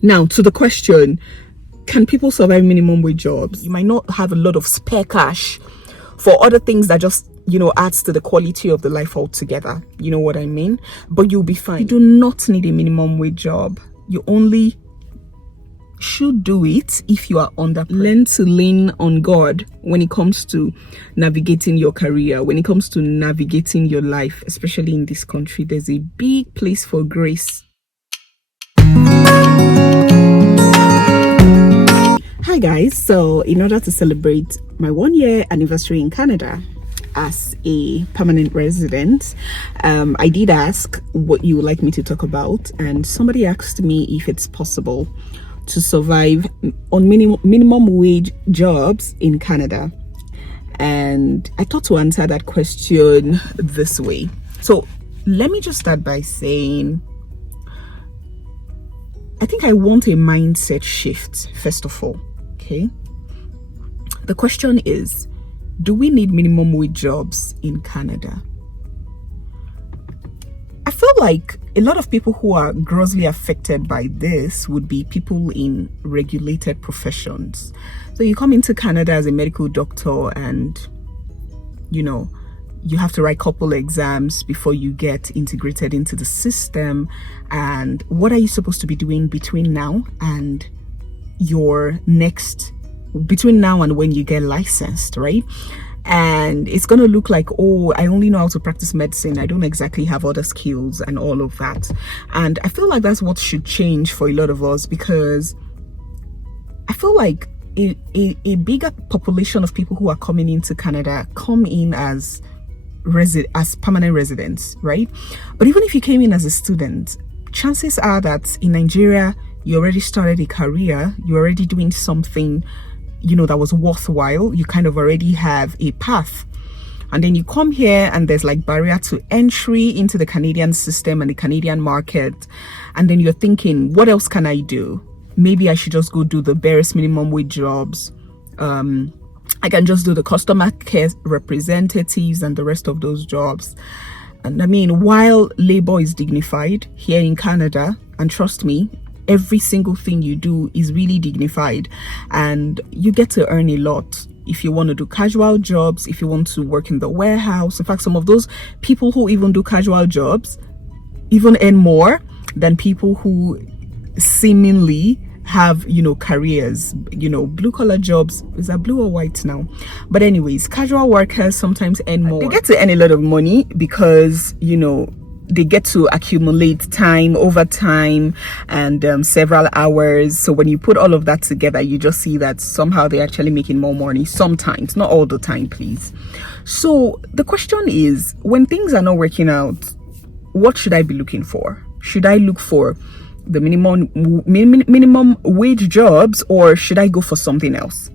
Now, to the question, can people survive minimum wage jobs? You might not have a lot of spare cash for other things that just, adds to the quality of the life altogether. You know what I mean? But you'll be fine. You do not need a minimum wage job. You only should do it if you are under pressure. Learn to lean on God when it comes to navigating your career, when it comes to navigating your life, especially in this country. There's a big place for grace. Hi guys, so in order to celebrate my 1-year anniversary in Canada as a permanent resident, I did ask what you would like me to talk about, and somebody asked me if it's possible to survive on minimum wage jobs in Canada. And I thought to answer that question this way. So let me just start by saying, I think I want a mindset shift, first of all. Okay. The question is, do we need minimum wage jobs in Canada? I feel like a lot of people who are grossly affected by this would be people in regulated professions. So you come into Canada as a medical doctor and, you have to write a couple between before you get integrated into the system. And what are you supposed to be doing between now and when you get licensed, right? And it's going to look like, oh, I only know how to practice medicine. I don't exactly have other skills and all of that. And I feel like that's what should change for a lot of us, because I feel like a bigger population of people who are coming into Canada come in as permanent residents, right? But even if you came in as a student, chances are that in Nigeria, you already started a career, you're already doing something that was worthwhile. You kind of already have a path, and then you come here and there's like barrier to entry into the Canadian system and the Canadian market, and then you're thinking, what else can I do? Maybe I should just go do the barest minimum wage jobs. I can just do the customer care representatives and the rest of those jobs. And I mean, while labor is dignified here in Canada, and trust me, every single thing you do is really dignified, and you get to earn a lot. If you want to do casual jobs, if you want to work in the warehouse, in fact, some of those people who even do casual jobs even earn more than people who seemingly have, careers, blue collar jobs. Is that blue or white now? But anyways, casual workers sometimes earn more. They get to earn a lot of money because, they get to accumulate time over time and several hours. So when you put all of that together, you just see that somehow they're actually making more money sometimes, not all the time, please. So the question is, when things are not working out, what should I be looking for? Should I look for the minimum wage jobs, or should I go for something else?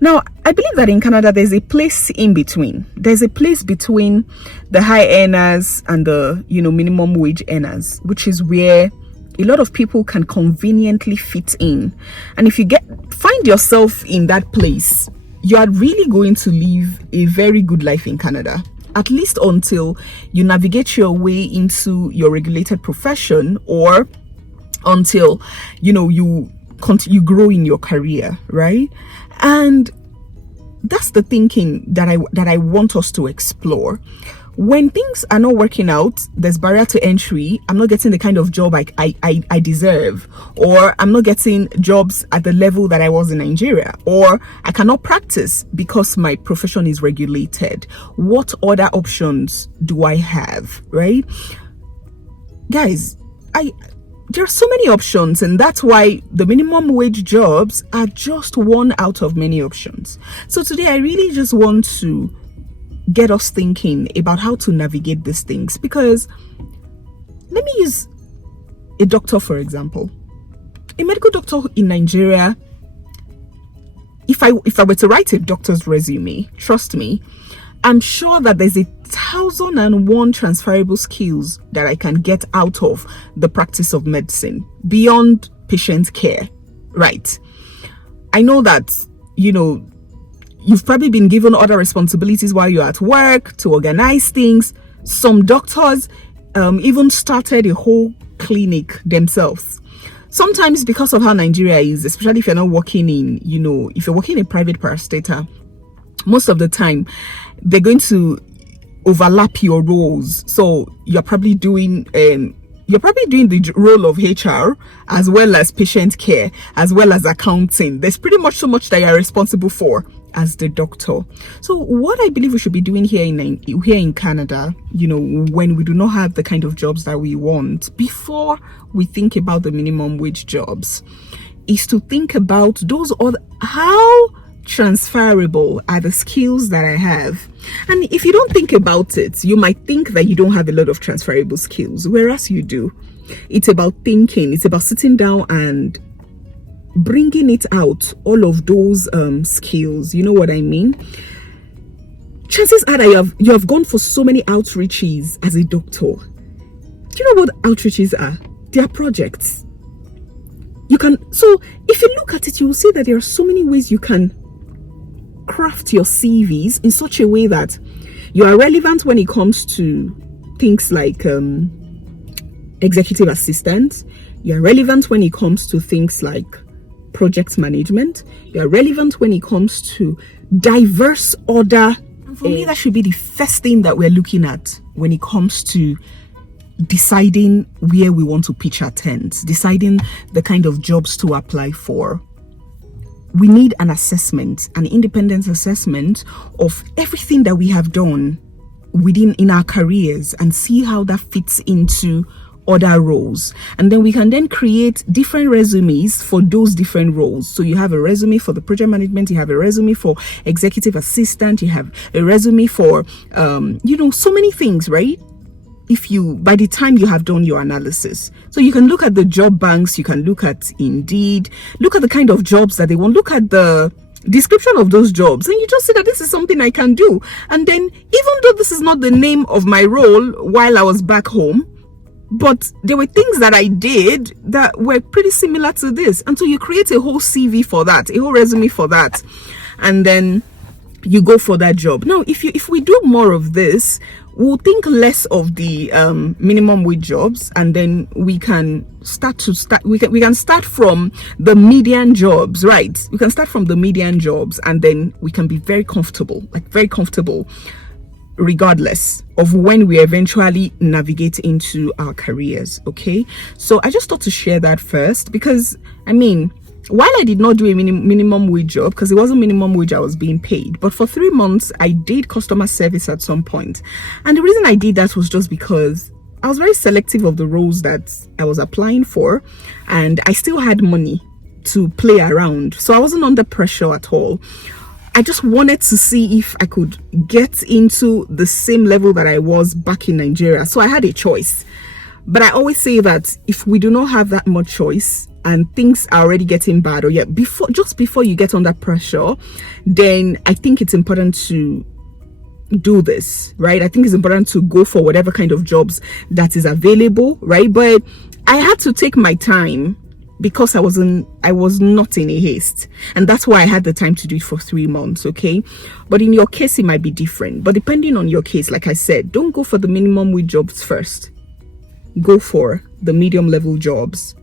Now, I believe that in Canada, there's a place in between. There's a place between the high earners and the, minimum wage earners, which is where a lot of people can conveniently fit in. And if you find yourself in that place, you are really going to live a very good life in Canada, at least until you navigate your way into your regulated profession, or until you grow in your career, right? And that's the thinking that I want us to explore. When things are not working out, there's barrier to entry. I'm not getting the kind of job I deserve, or I'm not getting jobs at the level that I was in Nigeria, or I cannot practice because my profession is regulated. What other options do I have, right? Guys, there are so many options, and that's why the minimum wage jobs are just one out of many options. So today I really just want to get us thinking about how to navigate these things, because let me use a doctor, for example. A medical doctor in Nigeria, if I were to write a doctor's resume, trust me, I'm sure that there's 1,001 transferable skills that I can get out of the practice of medicine beyond patient care, right? I know that, you've probably been given other responsibilities while you're at work to organize things. Some doctors even started a whole clinic themselves. sometimes because of how Nigeria is, especially if you're not working in, if you're working in a private parastatal, most of the time they're going to overlap your roles. So you're probably doing the role of HR as well as patient care, as well as accounting. There's pretty much so much that you're responsible for as the doctor. So what I believe we should be doing here in Canada, when we do not have the kind of jobs that we want, before we think about the minimum wage jobs, is to think about those other, how transferable are the skills that I have. And if you don't think about it, you might think that you don't have a lot of transferable skills, whereas you do. It's about thinking, it's about sitting down and bringing it out, all of those skills. You know what I mean? Chances are that you have gone for so many outreaches as a doctor. Do you know what outreaches are? They are projects. So if you look at it, you will see that there are so many ways you can craft your CVs in such a way that you are relevant when it comes to things like executive assistant. You are relevant when it comes to things like project management. You are relevant when it comes to diverse other. And for me, that should be the first thing that we're looking at when it comes to deciding where we want to pitch our tents, deciding the kind of jobs to apply for. We need an assessment, an independent assessment of everything that we have done in our careers, and see how that fits into other roles. And then we can then create different resumes for those different roles. So you have a resume for the project management, you have a resume for executive assistant, you have a resume for so many things, right? By the time you have done your analysis. So you can look at the job banks, you can look at Indeed, look at the kind of jobs that they want, look at the description of those jobs, and you just say that this is something I can do. And then, even though this is not the name of my role while I was back home, but there were things that I did that were pretty similar to this. And so you create a whole CV for that, a whole resume for that, and then you go for that job. Now, if we do more of this, we'll think less of the minimum wage jobs, and then we can start from the median jobs, right? We can start from the median jobs, and then we can be very comfortable, regardless of when we eventually navigate into our careers. Okay, so I just thought to share that first, because while I did not do a minimum wage job, because it wasn't minimum wage I was being paid, but for 3 months I did customer service at some point. And the reason I did that was just because I was very selective of the roles that I was applying for, and I still had money to play around, so I wasn't under pressure at all. I just wanted to see if I could get into the same level that I was back in Nigeria. So I had a choice. But I always say that if we do not have that much choice, and things are already getting bad, or just before you get under pressure, then I think it's important to do this, right? I think it's important to go for whatever kind of jobs that is available, right? But I had to take my time, because I was not in a haste, and that's why I had the time to do it for 3 months. Okay, but in your case it might be different. But depending on your case, like I said, don't go for the minimum wage jobs first. Go for the medium level jobs,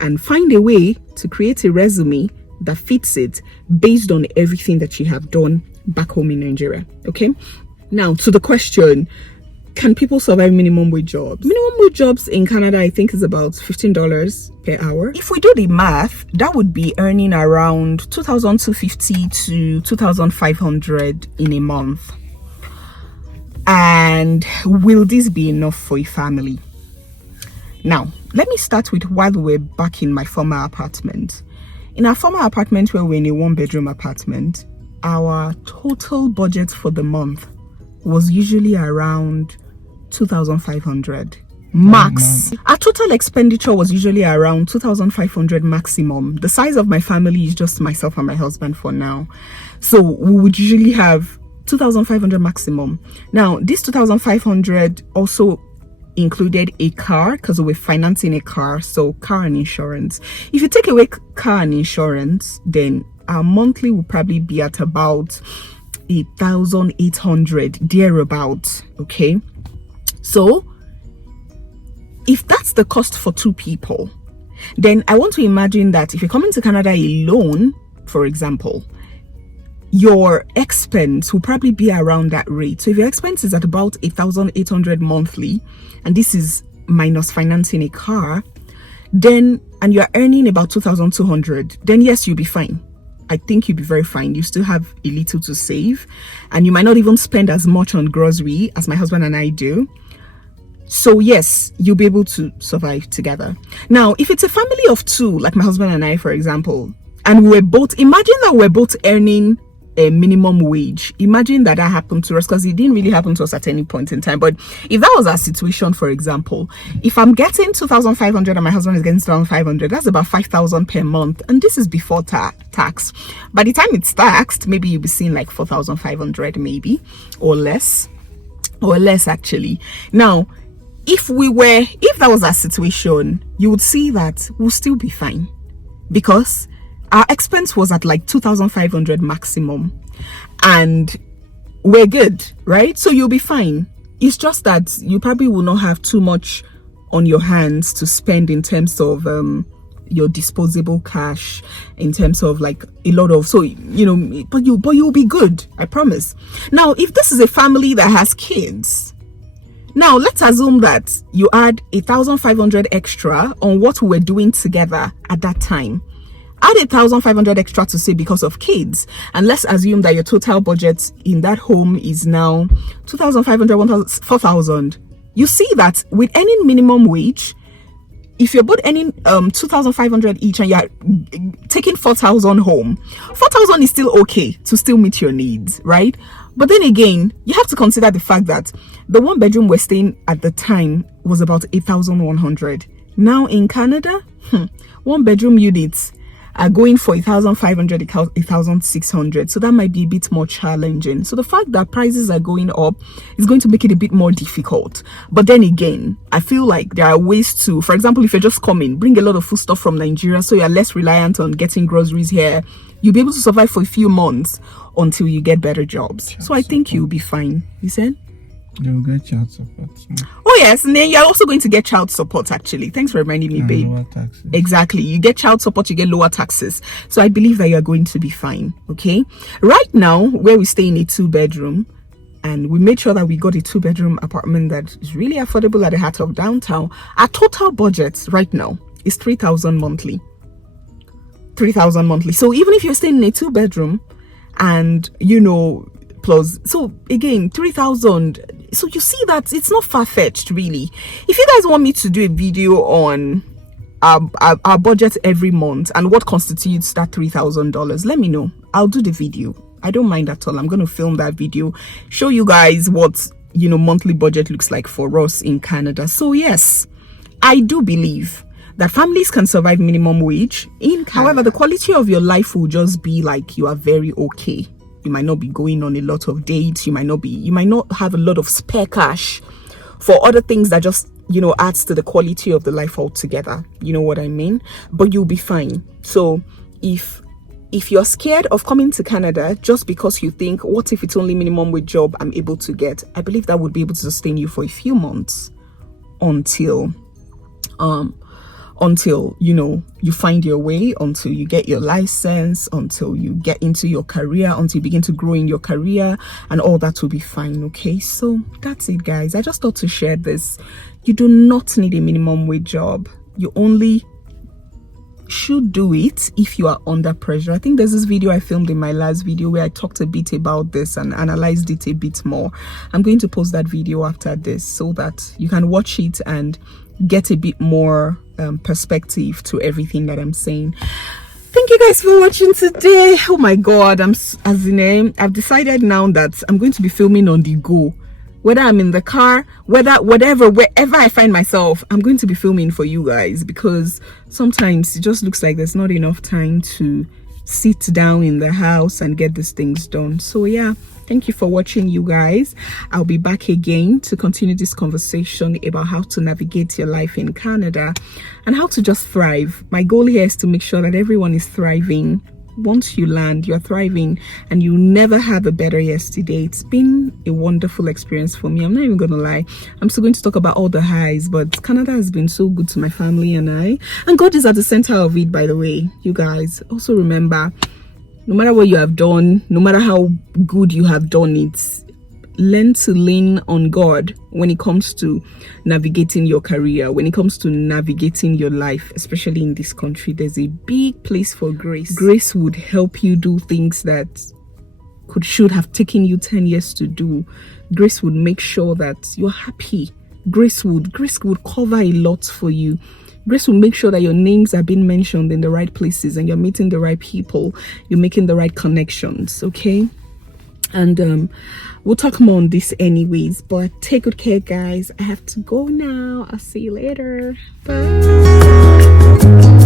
and find a way to create a resume that fits it based on everything that you have done back home in Nigeria. Okay, now to the question, can people survive minimum wage jobs? Minimum wage jobs in Canada, I think, is about $15 per hour. If we do the math, that would be earning around $2,250 to $2,500 in a month. And will this be enough for a family? Now, let me start with while we were back in my former apartment. In our former apartment, where we're in a 1-bedroom apartment, our total budget for the month was usually around $2,500 max. Our total expenditure was usually around $2,500 maximum. The size of my family is just myself and my husband for now, so we would usually have $2,500 maximum. Now, this $2,500 also included a car, because we were financing a car, so car and insurance. If you take away car and insurance, then our monthly will probably be at about 8,800 thereabout. Okay, so if that's the cost for 2 people, then I want to imagine that if you're coming to Canada alone, for example, your expense will probably be around that rate. So if your expense is at about 8,800 monthly, and this is minus financing a car, then, and you're earning about 2,200, then yes, you'll be fine. I think you'll be very fine. You still have a little to save, and you might not even spend as much on grocery as my husband and I do. So yes, you'll be able to survive together. Now, if it's a family of two, like my husband and I, for example, and we're both, imagine that we're both earning a minimum wage. Imagine that happened to us, because it didn't really happen to us at any point in time. But if that was our situation, for example, if I'm getting 2,500 and my husband is getting 2,500, that's about 5,000 per month, and this is before tax. By the time it's taxed, maybe you'll be seeing like 4,500, maybe, or less actually. Now, if that was our situation, you would see that we'll still be fine, because our expense was at like 2,500 maximum, and we're good, right? So you'll be fine. It's just that you probably will not have too much on your hands to spend in terms of your disposable cash, in terms of like a lot of, so but you'll be good, I promise. Now, if this is a family that has kids, now let's assume that you add 1,500 extra on what we were doing together at that time. Add 1,500 extra to say because of kids, and let's assume that your total budget in that home is now 2,500, 1,000, 4,000. You see that with any minimum wage, if you're both earning 2,500 each and you're taking 4,000 home, 4,000 is still okay to still meet your needs, right? But then again, you have to consider the fact that the one bedroom we're staying at the time was about 8,100. Now in Canada, one bedroom units are going for 1,500, 1,600. So that might be a bit more challenging. So the fact that prices are going up is going to make it a bit more difficult. But then again, I feel like there are ways to, for example, if you're just coming, bring a lot of food stuff from Nigeria, so you're less reliant on getting groceries here. You'll be able to survive for a few months until you get better jobs. So I think you'll be fine. You said? You'll get child support. Oh yes, and then you're also going to get child support, actually. Thanks for reminding me, babe. Lower taxes. Exactly. You get child support, you get lower taxes. So I believe that you're going to be fine, okay? Right now, where we stay in a 2-bedroom, and we made sure that we got a 2-bedroom apartment that is really affordable at the heart of downtown, our total budget right now is 3,000 monthly. 3,000 monthly. So even if you're staying in a 2-bedroom and, plus, so again, 3,000. So you see that it's not far-fetched, really. If you guys want me to do a video on our budget every month and what constitutes that $3,000, let me know. I'll do the video. I don't mind at all. I'm going to film that video, show you guys what monthly budget looks like for us in Canada. So yes, I do believe that families can survive minimum wage in Canada. However, the quality of your life will just be like you are very okay. You might not be going on a lot of dates. You might not have a lot of spare cash for other things that just, adds to the quality of the life altogether. You know what I mean? But you'll be fine. So if you're scared of coming to Canada just because you think, what if it's only minimum wage job I'm able to get? I believe that would be able to sustain you for a few months until you find your way, until you get your license, until you get into your career, until you begin to grow in your career, and all that will be fine. Okay, so that's it, guys. I just thought to share this. You do not need a minimum wage job. You only should do it if you are under pressure. I think there's this video I filmed in my last video where I talked a bit about this and analyzed it a bit more. I'm going to post that video after this so that you can watch it and get a bit more perspective to everything that I'm saying. Thank you guys for watching today. Oh my god, I've decided now that I'm going to be filming on the go. Whether I'm in the car, wherever I find myself, I'm going to be filming for you guys, because sometimes it just looks like there's not enough time to sit down in the house and get these things done. So yeah, thank you for watching, you guys. I'll be back again to continue this conversation about how to navigate your life in Canada and how to just thrive. My goal here is to make sure that everyone is thriving once you land, you're thriving, and you never have a better yesterday. It's been a wonderful experience for me. I'm not even gonna lie. I'm still going to talk about all the highs, but Canada has been so good to my family and I. And God is at the center of it, by the way. You guys also remember, no matter what you have done, no matter how good you have done it, learn to lean on God when it comes to navigating your career, when it comes to navigating your life, especially in this country. There's a big place for grace. Grace would help you do things that should have taken you 10 years to do. Grace would make sure that you're happy. Grace would cover a lot for you. Grace will make sure that your names are being mentioned in the right places and you're meeting the right people, you're making the right connections, okay? And we'll talk more on this anyways, but take good care, guys. I have to go now. I'll see you later. Bye.